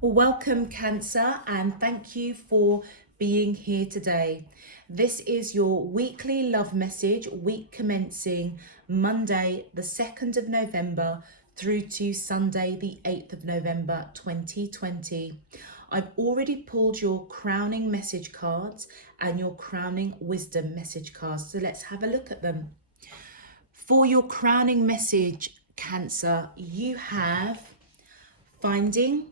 Welcome, Cancer, and thank you for being here today. This is your weekly love message, week commencing Monday, the 2nd of November through to Sunday, the 8th of November, 2020. I've already pulled your crowning message cards and your crowning wisdom message cards, so let's have a look at them. For your crowning message, Cancer, you have finding,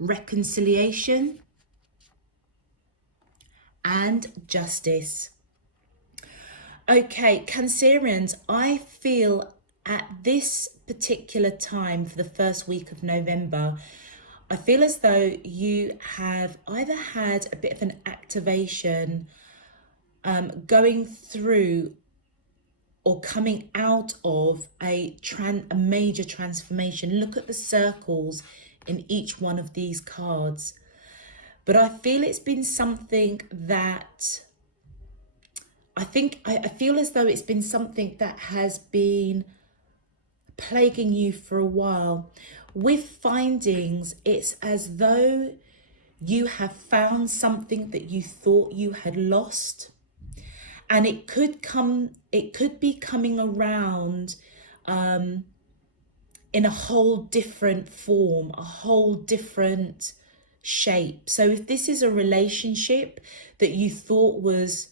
reconciliation, and justice. Okay, Cancerians, I feel at this particular time for the first week of November, I feel as though you have either had a bit of an activation going through or coming out of a major transformation. Look at the circles in each one of these cards. But I feel it's been something that I feel as though it's been something that has been plaguing you for a while. With findings, it's as though you have found something that you thought you had lost. And it could be coming around in a whole different form, a whole different shape. So if this is a relationship that you thought was,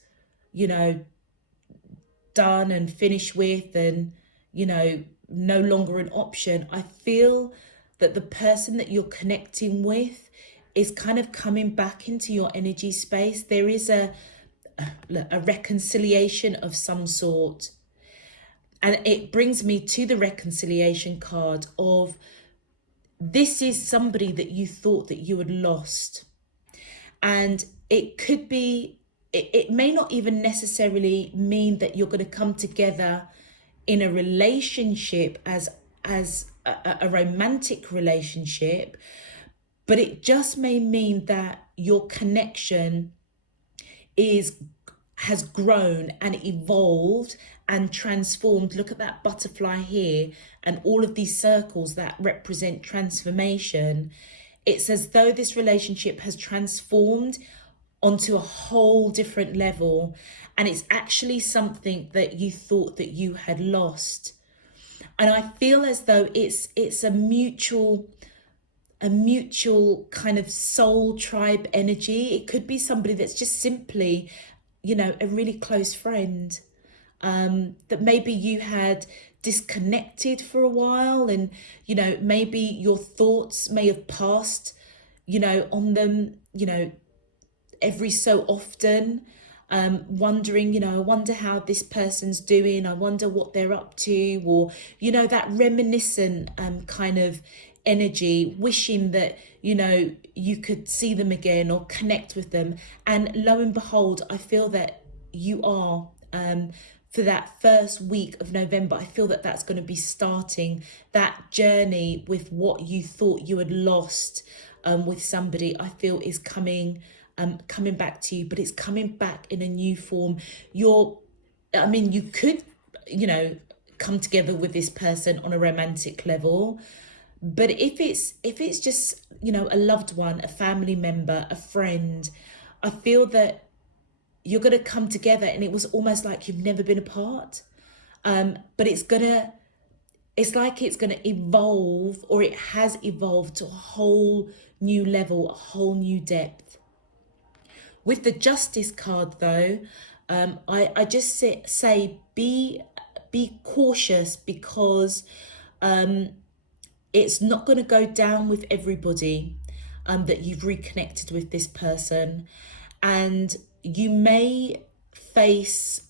done and finished with and, no longer an option, I feel that the person that you're connecting with is kind of coming back into your energy space. There is a reconciliation of some sort. And it brings me to the reconciliation card of this is somebody that you thought that you had lost. And it could be, it may not even necessarily mean that you're going to come together in a relationship as a romantic relationship, but it just may mean that your connection has grown and evolved and transformed. Look at that butterfly here and all of these circles that represent transformation. It's as though this relationship has transformed onto a whole different level, and it's actually something that you thought that you had lost. And I feel as though it's a mutual kind of soul tribe energy. It could be somebody that's just simply, a really close friend, that maybe you had disconnected for a while, and, maybe your thoughts may have passed, on them, every so often, wondering, I wonder how this person's doing. I wonder what they're up to, or, that reminiscent kind of energy, wishing that, you could see them again or connect with them. And lo and behold, I feel that you are, for that first week of November, I feel that that's going to be starting that journey with what you thought you had lost, with somebody. I feel is coming back to you, but it's coming back in a new form. You could, come together with this person on a romantic level, but if it's just, a loved one, a family member, a friend, I feel that you're going to come together and it was almost like you've never been apart. But it's like it's going to evolve, or it has evolved to a whole new level, a whole new depth. With the Justice card, though, I just say be cautious, because it's not going to go down with everybody that you've reconnected with this person. And you may face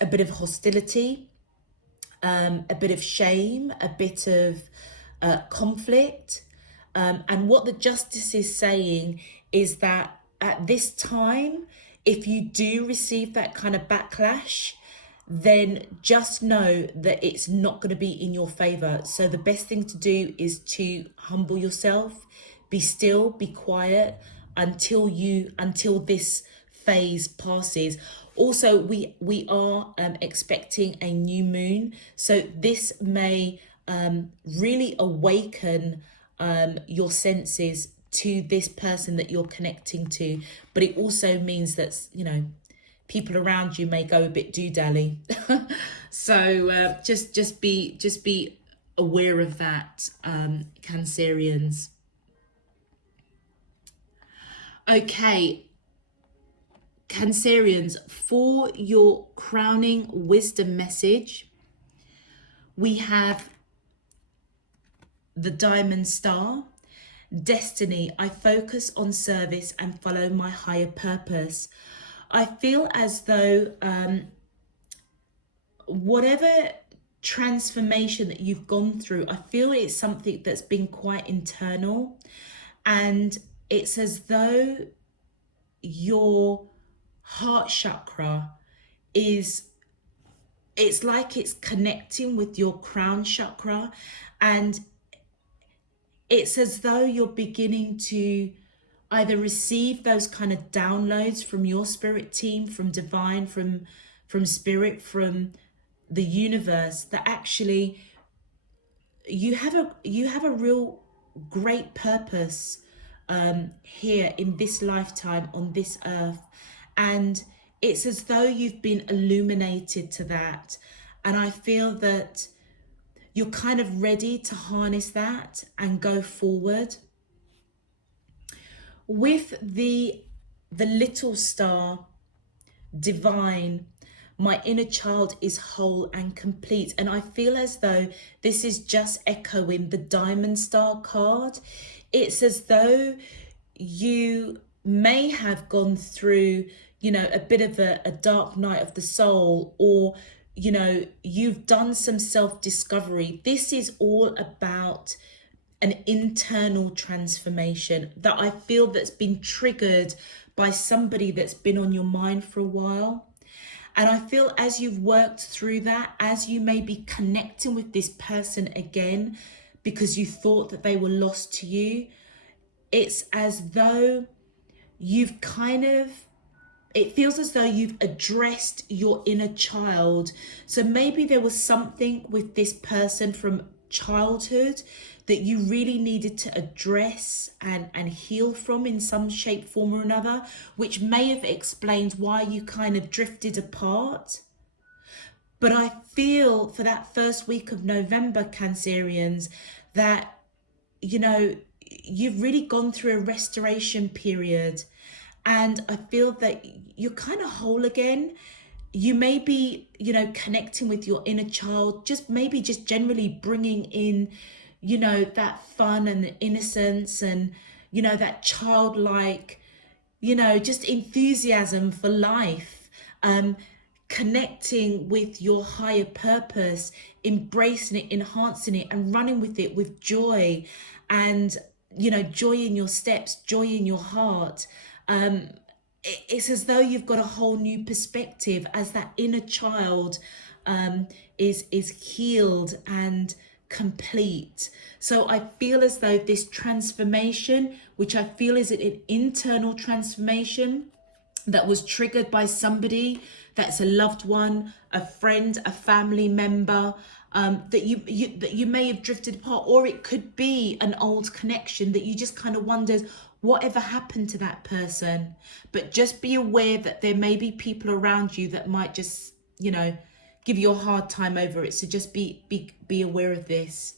a bit of hostility, a bit of shame, a bit of conflict. And what the Justice is saying is that at this time, if you do receive that kind of backlash, then just know that it's not going to be in your favor. So the best thing to do is to humble yourself, be still, be quiet until this phase passes. Also, we are expecting a new moon, so this may really awaken your senses to this person that you're connecting to. But it also means that, you know, people around you may go a bit doo-dally. So just be aware of that, Cancerians. Okay, Cancerians, for your crowning wisdom message, we have the Diamond Star. Destiny, I focus on service and follow my higher purpose. I feel as though whatever transformation that you've gone through, I feel it's something that's been quite internal, and it's as though your heart chakra it's like it's connecting with your crown chakra, and it's as though you're beginning to either receive those kind of downloads from your spirit team, from divine, from spirit, from the universe, that actually you have a real great purpose here in this lifetime on this earth. And it's as though you've been illuminated to that. And I feel that you're kind of ready to harness that and go forward. With the little star, divine, my inner child is whole and complete. And I feel as though this is just echoing the Diamond Star card. It's as though you may have gone through, you know, a bit of a dark night of the soul, or, you know, you've done some self-discovery. This is all about an internal transformation that I feel that's been triggered by somebody that's been on your mind for a while. And I feel as you've worked through that, as you may be connecting with this person again because you thought that they were lost to you, it's as though you've kind of, it feels as though you've addressed your inner child. So maybe there was something with this person from childhood that you really needed to address and heal from in some shape, form or another, which may have explained why you kind of drifted apart. But I feel for that first week of November, Cancerians, that, you know, you've really gone through a restoration period. And I feel that you're kind of whole again. You may be, you know, connecting with your inner child, just maybe just generally bringing in, you know, that fun and the innocence and, you know, that childlike, you know, just enthusiasm for life, connecting with your higher purpose, embracing it, enhancing it, and running with it with joy and, you know, joy in your steps, joy in your heart. It's as though you've got a whole new perspective as that inner child is healed and complete. So I feel as though this transformation, which I feel is an internal transformation that was triggered by somebody that's a loved one, a friend, a family member, that you may have drifted apart, or it could be an old connection that you just kind of wondered whatever happened to that person. But just be aware that there may be people around you that might just, you know, give you a hard time over it. So just be aware of this.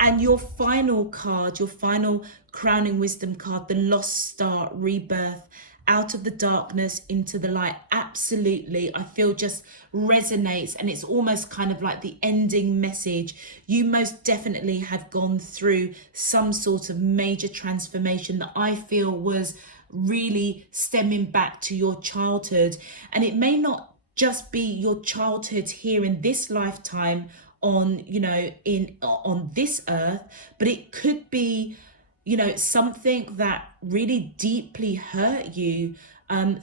And your final card, your final crowning wisdom card, the Lost Star, rebirth, out of the darkness into the light. Absolutely, I feel just resonates, and it's almost kind of like the ending message. You most definitely have gone through some sort of major transformation that I feel was really stemming back to your childhood. And it may not just be your childhood here in this lifetime on, you know, on this earth, but it could be, you know, something that really deeply hurt you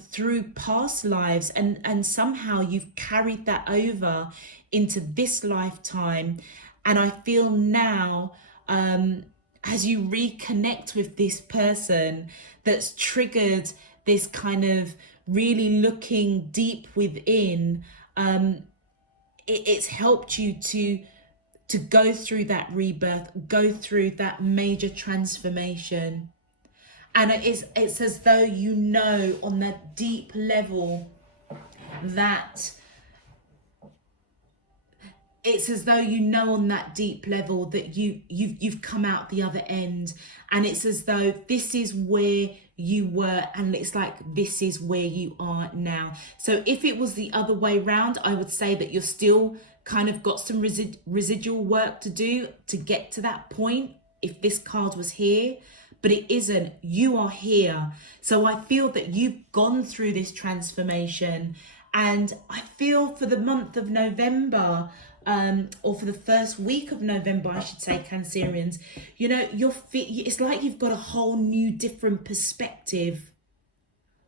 through past lives, and somehow you've carried that over into this lifetime. And I feel now, as you reconnect with this person that's triggered this kind of really looking deep within, it's helped you to to go through that rebirth, go through that major transformation. And it's as though you know on that deep level that it's as though you know on that deep level that you've come out the other end, and it's as though this is where you were and it's like this is where you are now. So if it was the other way round, I would say that you're still kind of got some residual work to do to get to that point if this card was here, but it isn't. You are here. So I feel that you've gone through this transformation, and I feel for the month of November, or for the first week of November, I should say, Cancerians, you know, it's like you've got a whole new different perspective,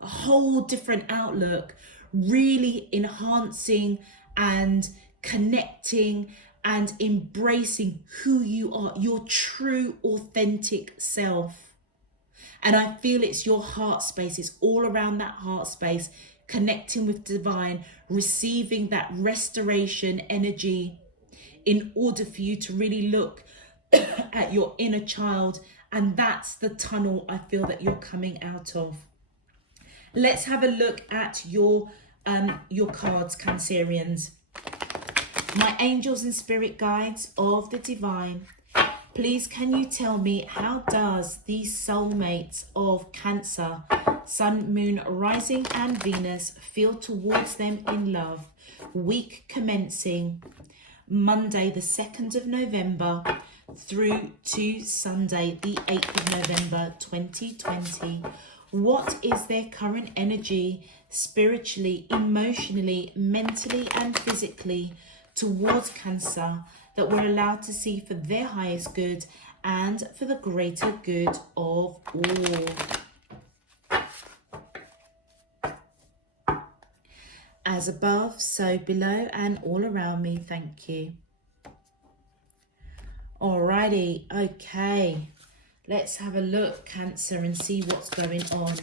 a whole different outlook, really enhancing and connecting and embracing who you are, your true authentic self. And I feel it's your heart space, it's all around that heart space, connecting with divine, receiving that restoration energy in order for you to really look at your inner child. And that's the tunnel I feel that you're coming out of. Let's have a look at your cards, Cancerians. My angels and spirit guides of the divine, please can you tell me, how does these soulmates of Cancer, Sun, Moon, Rising and Venus feel towards them in love? Week commencing Monday the 2nd of November through to Sunday the 8th of November 2020. What is their current energy spiritually, emotionally, mentally and physically towards Cancer that we're allowed to see for their highest good and for the greater good of all? As above, so below and all around me, thank you. Alrighty, okay. Let's have a look, Cancer, and see what's going on.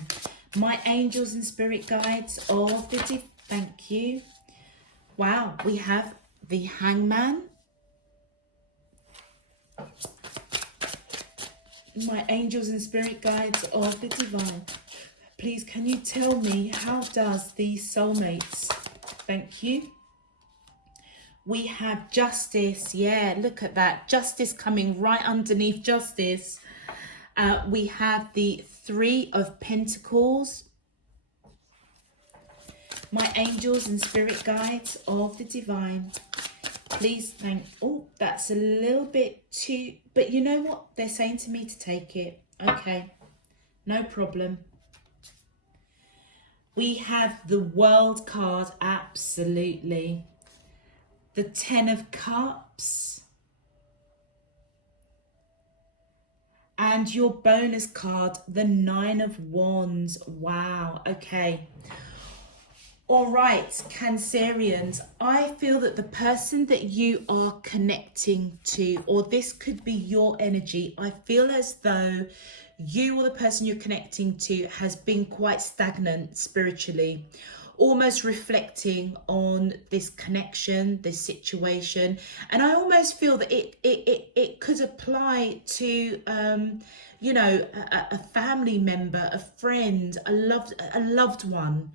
My angels and spirit guides of the thank you. Wow, we have the Hangman. My angels and spirit guides of the divine, please can you tell me, how does these soulmates, thank you. We have Justice. Yeah, look at that, Justice coming right underneath Justice. We have the Three of Pentacles. My angels and spirit guides of the divine, please thank, oh, that's a little bit too, but you know what? They're saying to me to take it. Okay, no problem. We have the World card, absolutely. The Ten of Cups. And your bonus card, the Nine of Wands. Wow, okay. All right, Cancerians, I feel that the person that you are connecting to, or this could be your energy, I feel as though you or the person you're connecting to has been quite stagnant spiritually, almost reflecting on this connection, this situation. And I almost feel that it could apply to, you know, a family member, a friend, a loved one.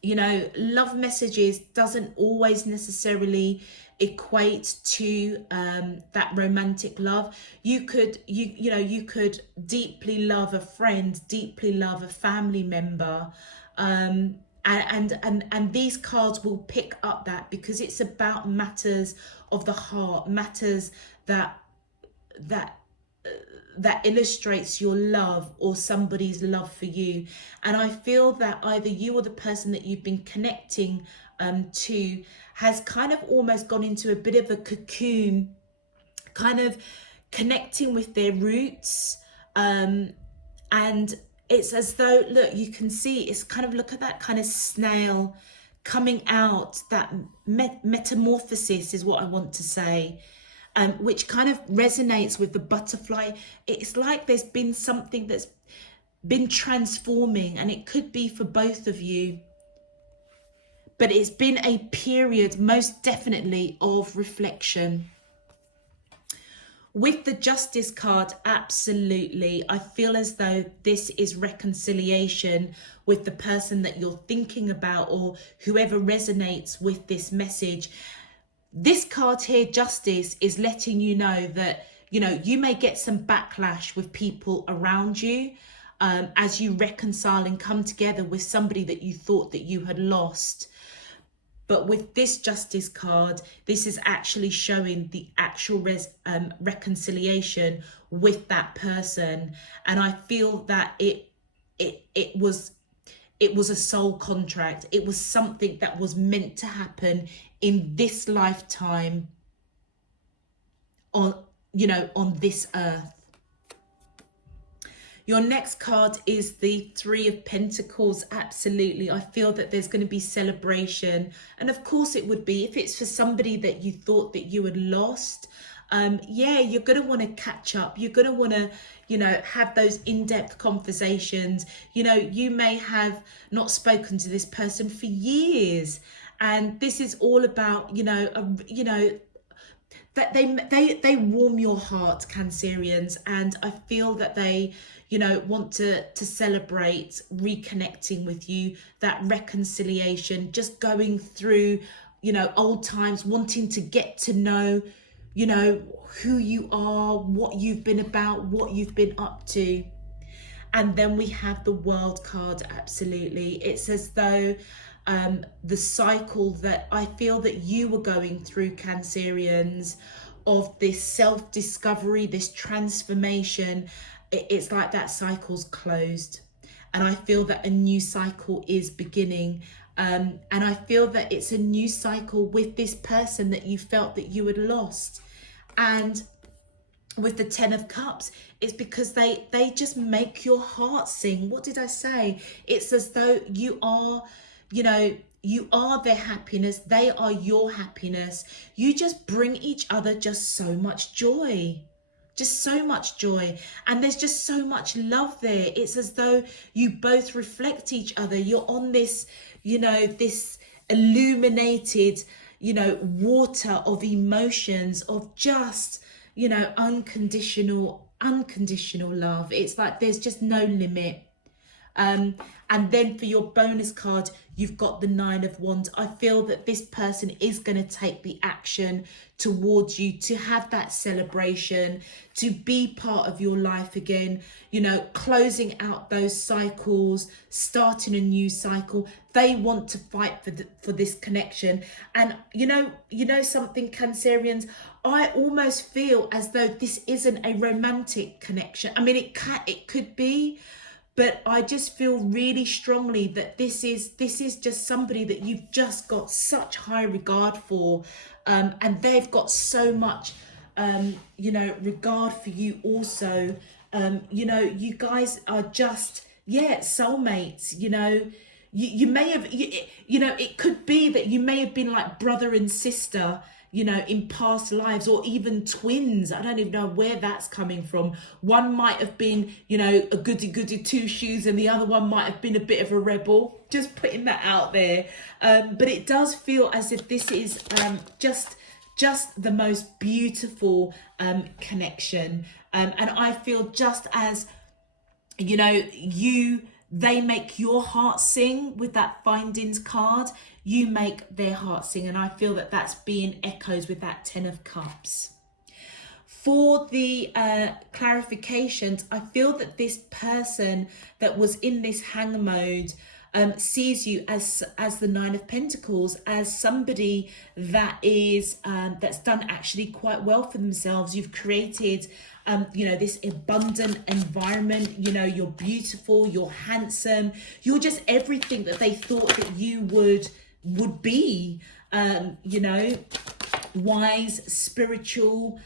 You know, love messages doesn't always necessarily equate to that romantic love. You could you could deeply love a friend, deeply love a family member, and these cards will pick up that, because it's about matters of the heart, matters that illustrates your love or somebody's love for you. And I feel that either you or the person that you've been connecting to has kind of almost gone into a bit of a cocoon, kind of connecting with their roots. And it's as though, look, you can see, it's kind of, look at that kind of snail coming out, that metamorphosis is what I want to say. Which kind of resonates with the butterfly. It's like there's been something that's been transforming, and it could be for both of you. but it's been a period most definitely of reflection. With the Justice card, absolutely. I feel as though this is reconciliation with the person that you're thinking about, or whoever resonates with this message. This card here, Justice, is letting you know that, you know, you may get some backlash with people around you as you reconcile and come together with somebody that you thought that you had lost. But with this Justice card, this is actually showing the actual reconciliation with that person. And I feel that it was a soul contract. It was something that was meant to happen in this lifetime on this earth. Your next card is the Three of Pentacles. Absolutely. I feel that there's going to be celebration. And of course it would be, if it's for somebody that you thought that you had lost. Yeah, you're going to want to catch up. You're going to want to, have those in-depth conversations. You may have not spoken to this person for years. And this is all about, that they warm your heart, Cancerians. And I feel that they want to celebrate reconnecting with you, that reconciliation, just going through old times, wanting to get to know who you are, what you've been about, what you've been up to. And then we have the World card. Absolutely. It's as though the cycle that I feel that you were going through, Cancerians, of this self-discovery, this transformation, it's like that cycle's closed. And I feel that a new cycle is beginning. And I feel that it's a new cycle with this person that you felt that you had lost. And with the Ten of Cups, it's because they just make your heart sing. What did I say? It's as though you are, you are their happiness. They are your happiness. You just bring each other just so much joy. Just so much joy. And there's just so much love there. It's as though you both reflect each other. You're on this, this illuminated, water of emotions, of just, unconditional love. It's like there's just no limit. And then for your bonus card, you've got the Nine of Wands. I feel that this person is going to take the action towards you, to have that celebration, to be part of your life again, closing out those cycles, starting a new cycle. They want to fight for this connection. And something, Cancerians, I almost feel as though this isn't a romantic connection. I mean, it could be, but I just feel really strongly that this is just somebody that you've just got such high regard for, and they've got so much, regard for you also. You guys are just, soulmates. You may have, it could be that you may have been like brother and sister, in past lives, or even twins. I don't even know where that's coming from. One might have been, a goody two shoes, and the other one might have been a bit of a rebel. Just putting that out there. But it does feel as if this is just the most beautiful connection. And I feel just as, they make your heart sing with that Findings card, you make their heart sing. And I feel that that's being echoed with that Ten of Cups. For the clarifications, I feel that this person that was in this hang mode sees you as the Nine of Pentacles, as somebody that is that's done actually quite well for themselves. You've created this abundant environment. You're beautiful, you're handsome, you're just everything that they thought that you would be. Wise, spiritual,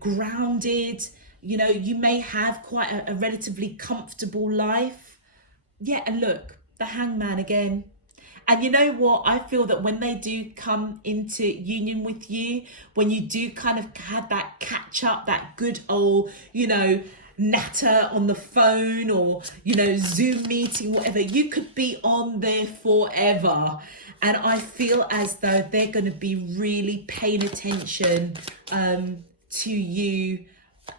grounded. You may have quite a relatively comfortable life. Yeah, and look, the Hangman again. And you know what? I feel that when they do come into union with you, when you do kind of have that catch up, that good old, natter on the phone or, you know, Zoom meeting, whatever. You could be on there forever. And I feel as though they're going to be really paying attention to you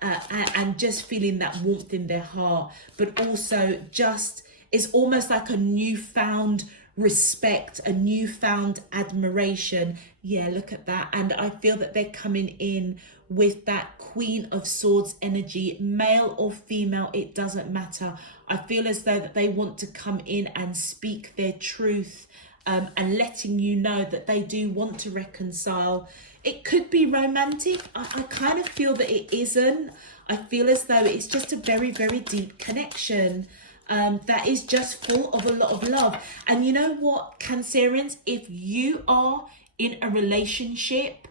and just feeling that warmth in their heart. But also just, it's almost like a newfound respect, a newfound admiration. Yeah, look at that. And I feel that they're coming in with that Queen of Swords energy, male or female, it doesn't matter. I feel as though that they want to come in and speak their truth, and letting you know that they do want to reconcile. It could be romantic. I kind of feel that it isn't. I feel as though it's just a very, very deep connection that is just full of a lot of love. And you know what, Cancerians, if you are in a relationship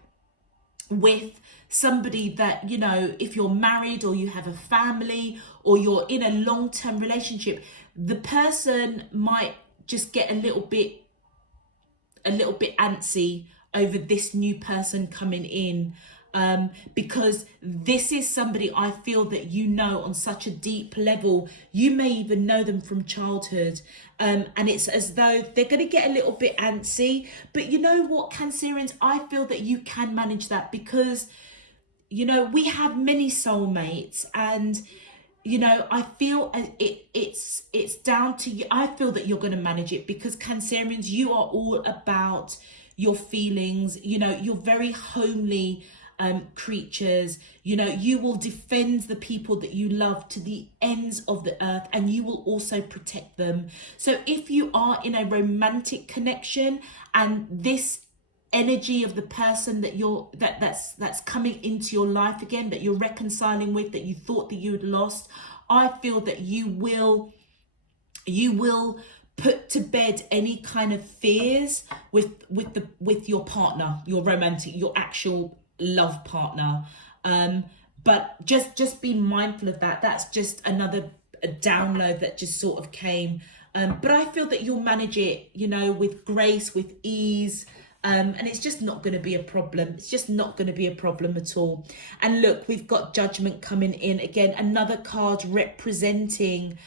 with somebody that, you know, if you're married or you have a family or you're in a long-term relationship, the person might just get a little bit antsy over this new person coming in, because this is somebody I feel that you know on such a deep level. You may even know them from childhood, and it's as though they're going to get a little bit antsy. But you know what, Cancerians, I feel that you can manage that, because, you know, we have many soulmates, and you know, I feel it's down to you. I feel that you're going to manage it, because Cancerians, you are all about your feelings. You know, you're very homely creatures. You know, you will defend the people that you love to the ends of the earth, and you will also protect them. So if you are in a romantic connection and this energy of the person that that's coming into your life again, that you're reconciling with, that you thought that you had lost, I feel that you will put to bed any kind of fears with your partner, your romantic, your actual love partner. But just be mindful of that. That's just another download that just sort of came. But I feel that you'll manage it, you know, with grace, with ease. And it's just not going to be a problem. It's just not going to be a problem at all. And look, we've got Judgment coming in again, another card representing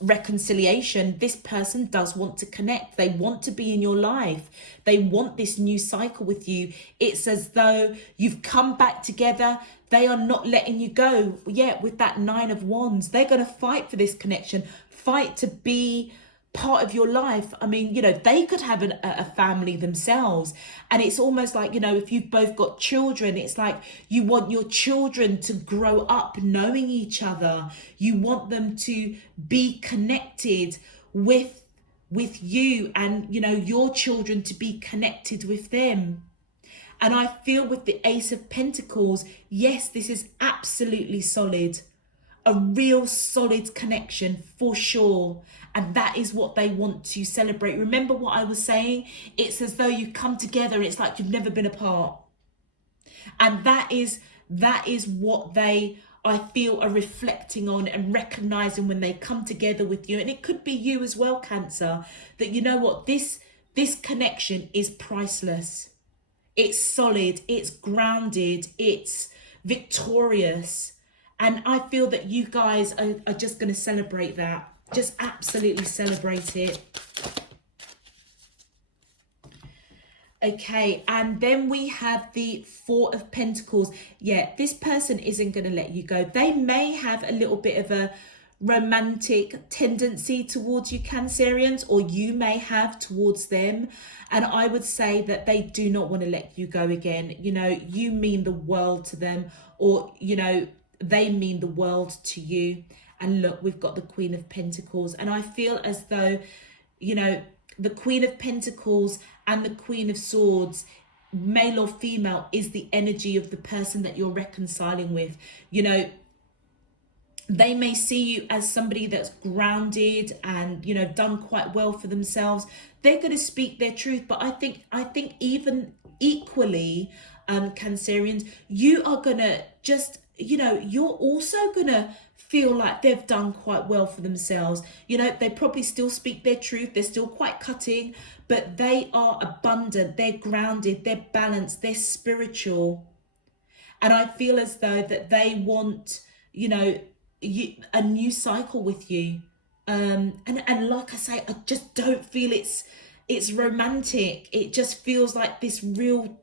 reconciliation. This person does want to connect. They want to be in your life. They want this new cycle with you. It's as though you've come back together. They are not letting you go. Yeah, with that Nine of Wands, they're going to fight for this connection, fight to be part of your life. I mean, you know, they could have a family themselves, and it's almost like, you know, if you've both got children, it's like you want your children to grow up knowing each other. You want them to be connected with you, and, you know, your children to be connected with them. And I feel with the Ace of Pentacles, yes, this is absolutely solid. A real solid connection for sure. And that is what they want to celebrate. Remember what I was saying? It's as though you come together. It's like you've never been apart. And that is what they, I feel, are reflecting on and recognizing when they come together with you. And it could be you as well, Cancer, that, you know what, this connection is priceless. It's solid, it's grounded, it's victorious. And I feel that you guys are just going to celebrate that. Just absolutely celebrate it. Okay, and then we have the Four of Pentacles. Yeah, this person isn't going to let you go. They may have a little bit of a romantic tendency towards you, Cancerians, or you may have towards them. And I would say that they do not want to let you go again. You know, you mean the world to them, or, you know, they mean the world to you. And look, we've got the Queen of Pentacles. And I feel as though, you know, the Queen of Pentacles and the Queen of Swords, male or female, is the energy of the person that you're reconciling with. You know, they may see you as somebody that's grounded and, you know, done quite well for themselves. They're going to speak their truth. But I think even equally, Cancerians, you are going to just, you know, you're also going to feel like they've done quite well for themselves. You know, they probably still speak their truth. They're still quite cutting, but they are abundant. They're grounded. They're balanced. They're spiritual. And I feel as though that they want, a new cycle with you. And like I say, I just don't feel it's romantic. It just feels like this real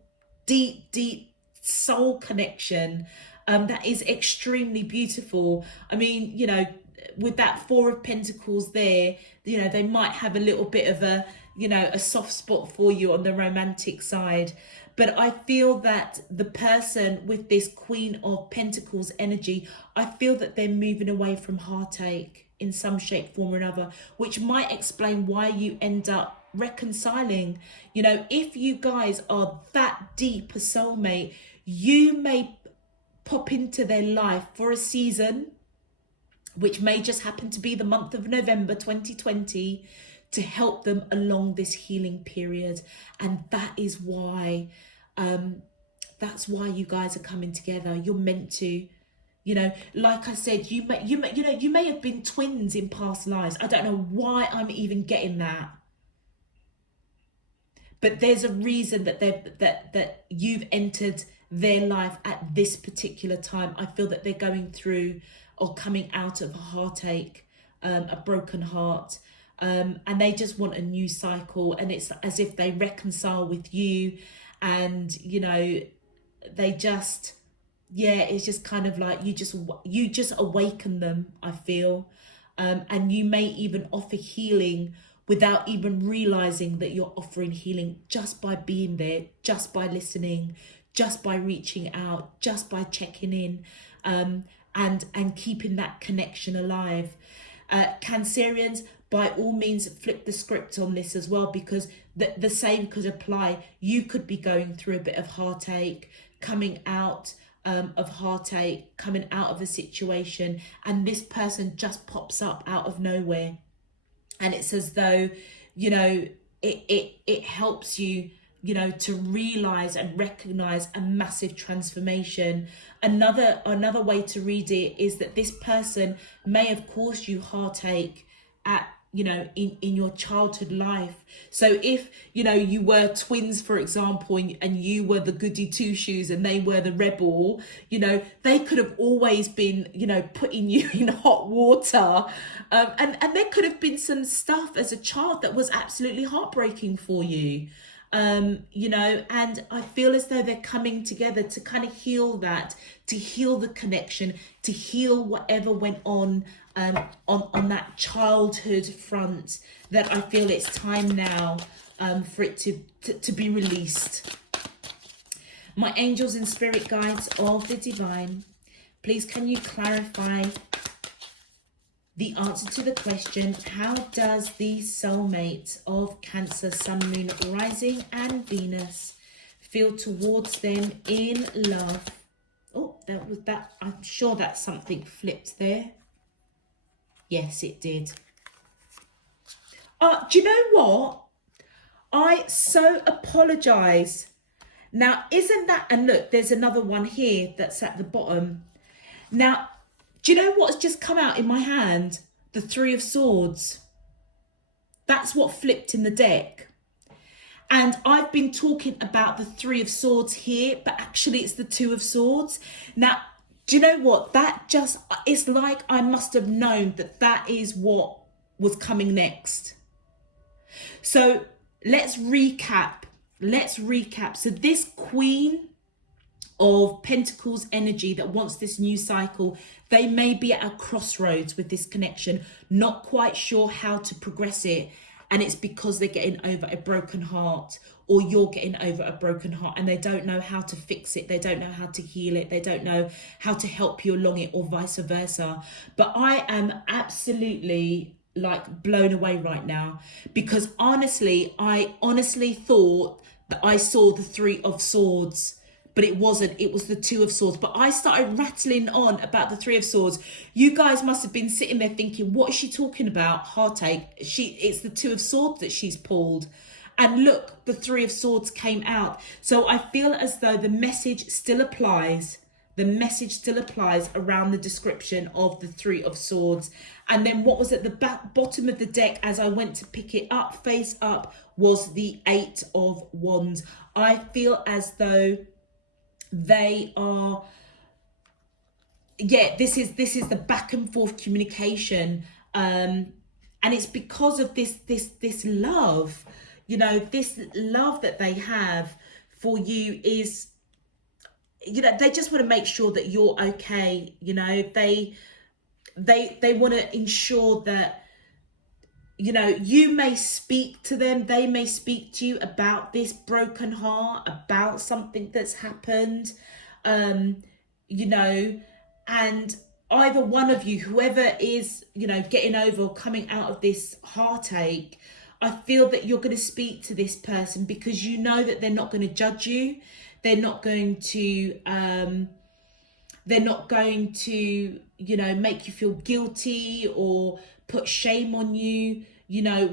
deep soul connection that is extremely beautiful. I mean, with that Four of Pentacles there, they might have a little bit of a soft spot for you on the romantic side. But I feel that the person with this Queen of Pentacles energy, I feel that they're moving away from heartache in some shape, form or another, which might explain why you end up reconciling. If you guys are that deep a soulmate, you may pop into their life for a season, which may just happen to be the month of November 2020, to help them along this healing period. And that is why you guys are coming together. You're meant to, like I said, you may have been twins in past lives. I don't know why I'm even getting that, but there's a reason that that you've entered their life at this particular time. I feel that they're going through or coming out of a heartache, a broken heart, and they just want a new cycle. And it's as if they reconcile with you, and they just, it's just kind of like you just awaken them, I feel. And you may even offer healing without even realizing that you're offering healing, just by being there, just by listening, just by reaching out, just by checking in, and keeping that connection alive. Cancerians, by all means, flip the script on this as well, because the same could apply. You could be going through a bit of heartache, coming out of heartache, coming out of a situation, and this person just pops up out of nowhere. And it's as though, it helps you, to realize and recognize a massive transformation. Another way to read it is that this person may have caused you heartache at, in your childhood life. So if, you were twins, for example, and you were the goody two shoes and they were the rebel, they could have always been, putting you in hot water. And there could have been some stuff as a child that was absolutely heartbreaking for you. And I feel as though they're coming together to kind of heal that, to heal the connection, to heal whatever went on that childhood front, that I feel it's time now for it to be released. My angels and spirit guides of the divine, please can you clarify the answer to the question, how does the soulmate of Cancer, Sun, Moon, Rising and Venus feel towards them in love? Oh, that was that. I'm sure that something flipped there. Yes, it did. Do you know what? I so apologise. Now, isn't that... And look, there's another one here that's at the bottom. Now, do you know what's just come out in my hand? The Three of Swords. That's what flipped in the deck. And I've been talking about the Three of Swords here, but actually it's the Two of Swords. Now, do you know what? It's like I must have known that is what was coming next. So let's recap. So this Queen of Pentacles energy that wants this new cycle, they may be at a crossroads with this connection, not quite sure how to progress it. And it's because they're getting over a broken heart, or you're getting over a broken heart, and they don't know how to fix it. They don't know how to heal it. They don't know how to help you along it, or vice versa. But I am absolutely blown away right now, because I honestly thought that I saw the Three of Swords, but it wasn't. It was the Two of Swords. But I started rattling on about the Three of Swords. You guys must have been sitting there thinking, what is she talking about? Heartache. It's the Two of Swords that she's pulled. And look, the Three of Swords came out. So I feel as though the message still applies. The message still applies around the description of the Three of Swords. And then what was at the bottom of the deck as I went to pick it up, face up, was the Eight of Wands. I feel as though They are, yeah, this is the back and forth communication, and it's because of this love, this love that they have for you is, they just want to make sure that you're okay. They want to ensure that, you may speak to them, they may speak to you about this broken heart, about something that's happened, you know, and either one of you, whoever is, getting over or coming out of this heartache, I feel that you're going to speak to this person because you know that they're not going to judge you. They're not going to, make you feel guilty or put shame on you,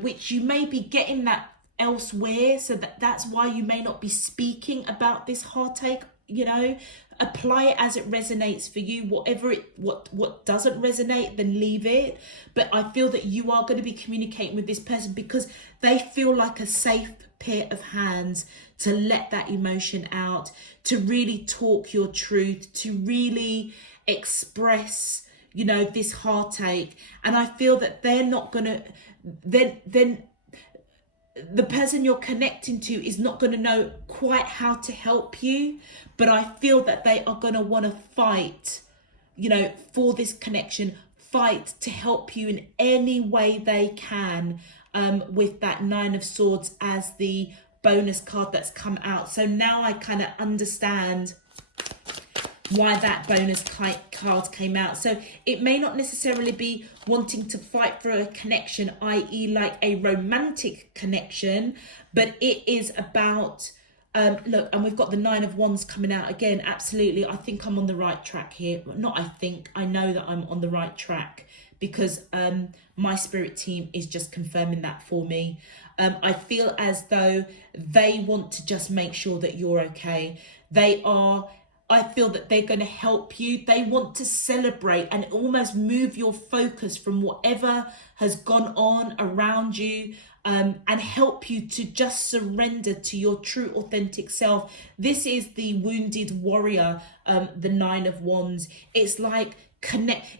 which you may be getting that elsewhere. So that's why you may not be speaking about this heartache. Apply it as it resonates for you. What doesn't resonate, then leave it. But I feel that you are going to be communicating with this person because they feel like a safe pair of hands to let that emotion out, to really talk your truth, to really express, this heartache. And I feel that they're not gonna, then the person you're connecting to is not going to know quite how to help you, but I feel that they are going to want to fight, for this connection, fight to help you in any way they can, with that Nine of Swords as the bonus card that's come out. So now I kind of understand why that bonus card came out. So it may not necessarily be wanting to fight for a connection, i.e. like a romantic connection, but it is about, look, and we've got the Nine of Wands coming out again. Absolutely, I think I'm on the right track here. I know that I'm on the right track because my spirit team is just confirming that for me. I feel as though they want to just make sure that you're okay. I feel that they're going to help you. They want to celebrate and almost move your focus from whatever has gone on around you, and help you to just surrender to your true authentic self. This is the wounded warrior, the Nine of Wands. It's like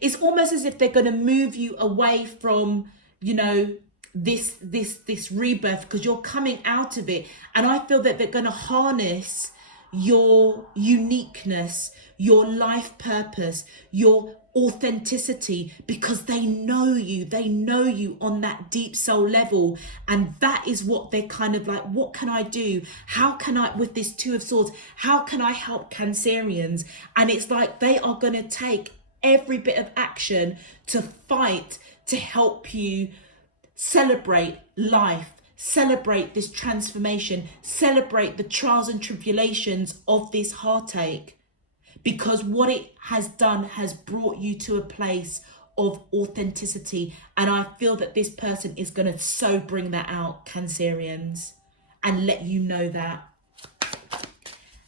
it's almost as if they're going to move you away from, this rebirth, because you're coming out of it. And I feel that they're going to harness your uniqueness, your life purpose, your authenticity, because they know you on that deep soul level. And that is what they're kind of like, what can I do? How can I, with this Two of Swords, how can I help Cancerians? And it's like they are going to take every bit of action to fight to help you celebrate life, celebrate this transformation, celebrate the trials and tribulations of this heartache, because what it has done has brought you to a place of authenticity. And I feel that this person is going to so bring that out, Cancerians, and let you know that.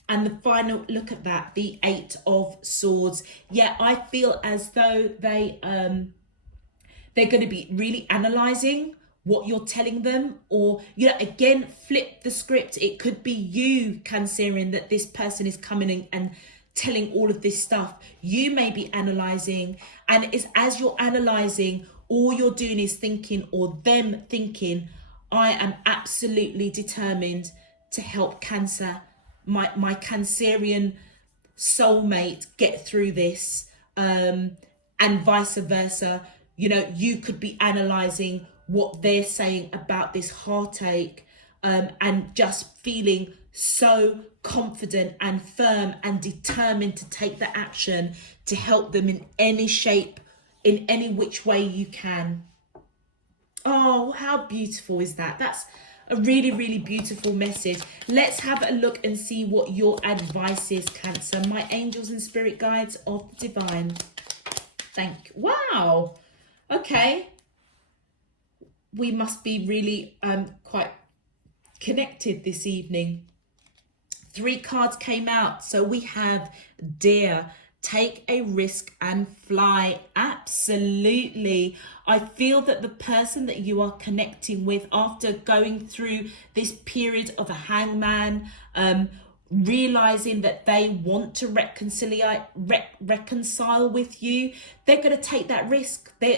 And the final look at that, the Eight of Swords. Yeah, I feel as though they're going to be really analysing what you're telling them, or, again, flip the script. It could be you, Cancerian, that this person is coming in and telling all of this stuff. You may be analysing, and it's as you're analysing, all you're doing is thinking, or them thinking, I am absolutely determined to help Cancer, my Cancerian soulmate, get through this, and vice versa. You could be analysing what they're saying about this heartache, and just feeling so confident and firm and determined to take the action to help them in any shape, in any which way you can. Oh, how beautiful is that? That's a really, really beautiful message. Let's have a look and see what your advice is, Cancer. My angels and spirit guides of the divine. Wow. Okay. We must be really quite connected this evening. 3 cards came out. So we have Dare, take a risk and fly. Absolutely. I feel that the person that you are connecting with, after going through this period of a hangman, realizing that they want to reconcile with you, they're going to take that risk. They,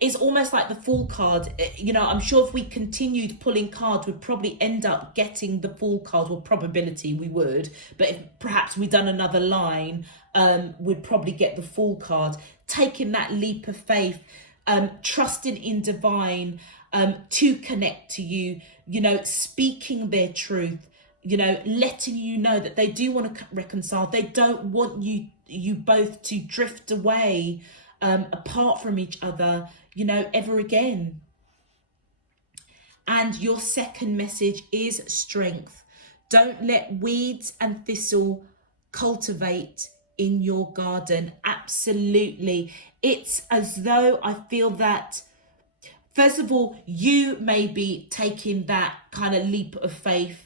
it's almost like the Fool card. I'm sure if we continued pulling cards, we'd probably end up getting the Fool card, or probability we would, but if perhaps we'd done another line, we'd probably get the Fool card. Taking that leap of faith, trusting in divine, to connect to you, speaking their truth, letting you know that they do want to reconcile. They don't want you both to drift away, apart from each other, ever again. And your second message is strength. Don't let weeds and thistle cultivate in your garden. Absolutely. It's as though I feel that, first of all, you may be taking that kind of leap of faith,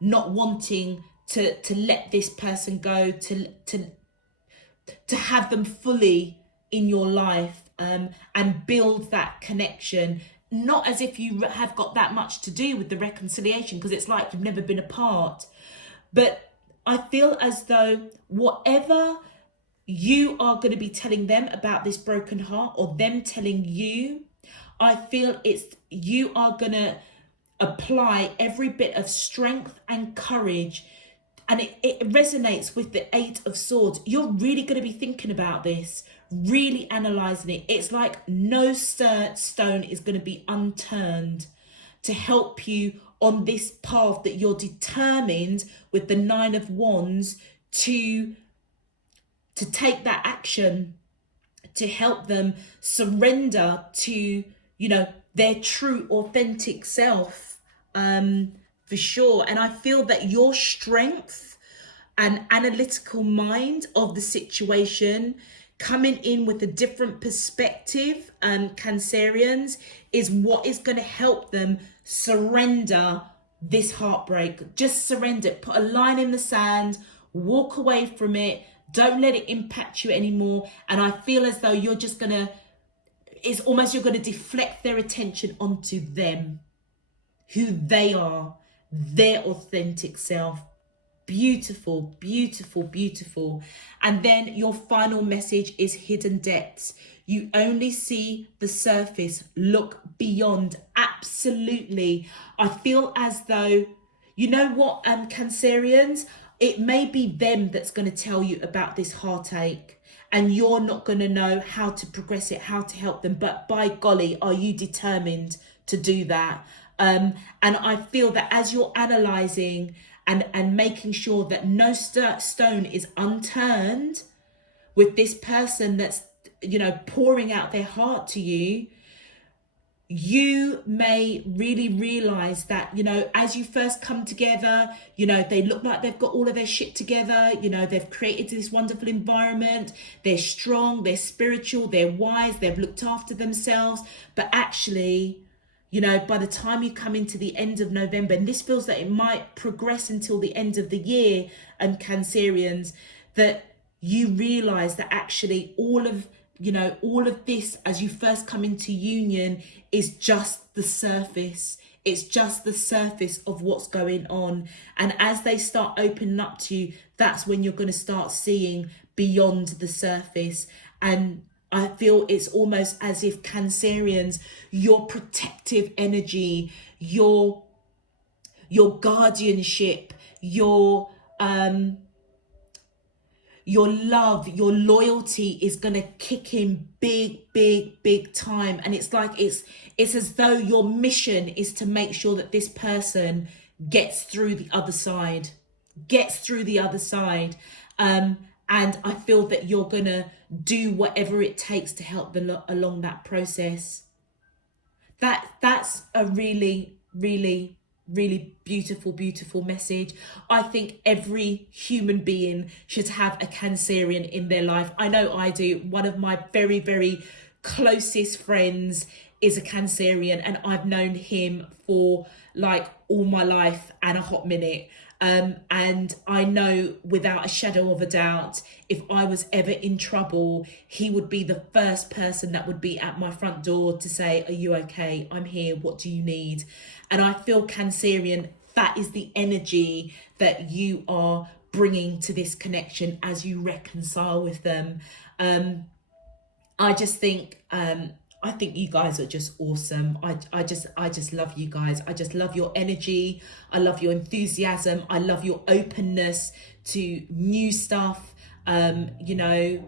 not wanting to let this person go, to have them fully in your life, and build that connection. Not as if you have got that much to do with the reconciliation, because it's like you've never been apart. But I feel as though whatever you are going to be telling them about this broken heart, or them telling you, I feel you are going to apply every bit of strength and courage. And it resonates with the 8 of Swords. You're really going to be thinking about this, really analysing it. It's like no stone is going to be unturned to help you on this path that you're determined with the 9 of Wands to take that action, to help them surrender to, their true, authentic self, for sure. And I feel that your strength and analytical mind of the situation, coming in with a different perspective, Cancerians, is what is going to help them surrender this heartbreak. Just surrender it. Put a line in the sand, walk away from it. Don't let it impact you anymore. And I feel as though you're just going to, it's almost you're going to deflect their attention onto them, who they are, their authentic self. Beautiful, beautiful, beautiful. And then your final message is hidden depths. You only see the surface, look beyond. Absolutely. I feel as though, you know what, Cancerians, it may be them that's going to tell you about this heartache, and you're not going to know how to progress it, how to help them. But by golly, are you determined to do that? And I feel that as you're analysing and making sure that no stone is unturned with this person that's, pouring out their heart to you, you may really realise that, as you first come together, they look like they've got all of their shit together, they've created this wonderful environment, they're strong, they're spiritual, they're wise, they've looked after themselves. But actually, by the time you come into the end of November, and this feels that it might progress until the end of the year, Cancerians, that you realise that actually all of this, as you first come into union, is just the surface. It's just the surface of what's going on. And as they start opening up to you, that's when you're going to start seeing beyond the surface. And I feel it's almost as if, Cancerians, your protective energy, your guardianship, your love, your loyalty is going to kick in big, big, big time. And it's like, it's as though your mission is to make sure that this person gets through the other side. And I feel that you're going to do whatever it takes to help them along that process. That's a really, really, really beautiful, beautiful message. I think every human being should have a Cancerian in their life. I know I do. One of my very, very closest friends is a Cancerian, and I've known him for like all my life and a hot minute. And I know without a shadow of a doubt, if I was ever in trouble, he would be the first person that would be at my front door to say, "Are you okay? I'm here. What do you need?" And I feel, Cancerian, that is the energy that you are bringing to this connection as you reconcile with them. I just think I think you guys are just awesome. I just love you guys. I just love your energy. I love your enthusiasm. I love your openness to new stuff. You know,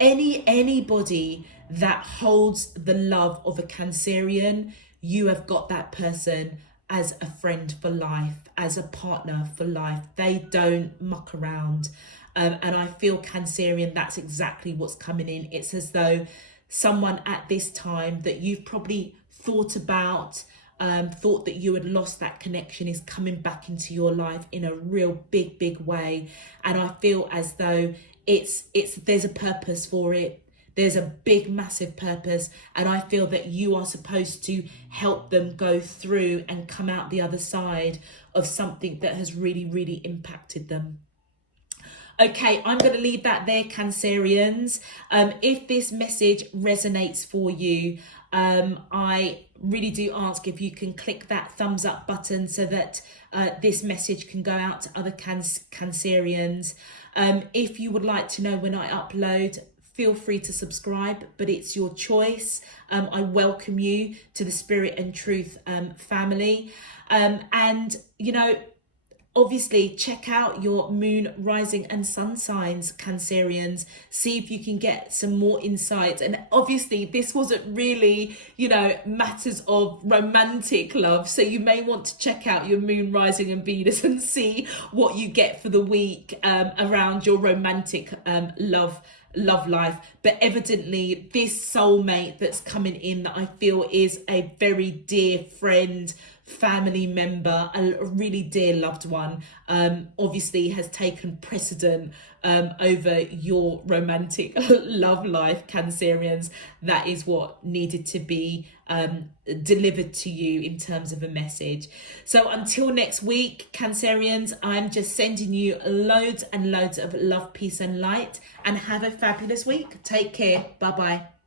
anybody that holds the love of a Cancerian, you have got that person as a friend for life, as a partner for life. They don't muck around. And I feel Cancerian, that's exactly what's coming in. It's as though someone at this time that you've probably thought about, thought that you had lost that connection, is coming back into your life in a real big way. And I feel as though there's a purpose for it. There's a big, massive purpose. And I feel that you are supposed to help them go through and come out the other side of something that has really impacted them. Okay, I'm going to leave that there, Cancerians. If this message resonates for you, I really do ask if you can click that thumbs up button so that this message can go out to other Cancerians. If you would like to know when I upload, feel free to subscribe, but it's your choice. I welcome you to the Spirit and Truth family. And, you know, obviously check out your moon, rising and sun signs, Cancerians. See if you can get some more insights. And obviously this wasn't really, you know, matters of romantic love. So you may want to check out your moon, rising and Venus and see what you get for the week around your romantic love life. But evidently this soulmate that's coming in, that I feel is a very dear friend, family member, a really dear loved one, obviously has taken precedent over your romantic love life, Cancerians. That is what needed to be delivered to you in terms of a message. So until next week, Cancerians, I'm just sending you loads and loads of love, peace and light, and have a fabulous week. Take care. Bye bye.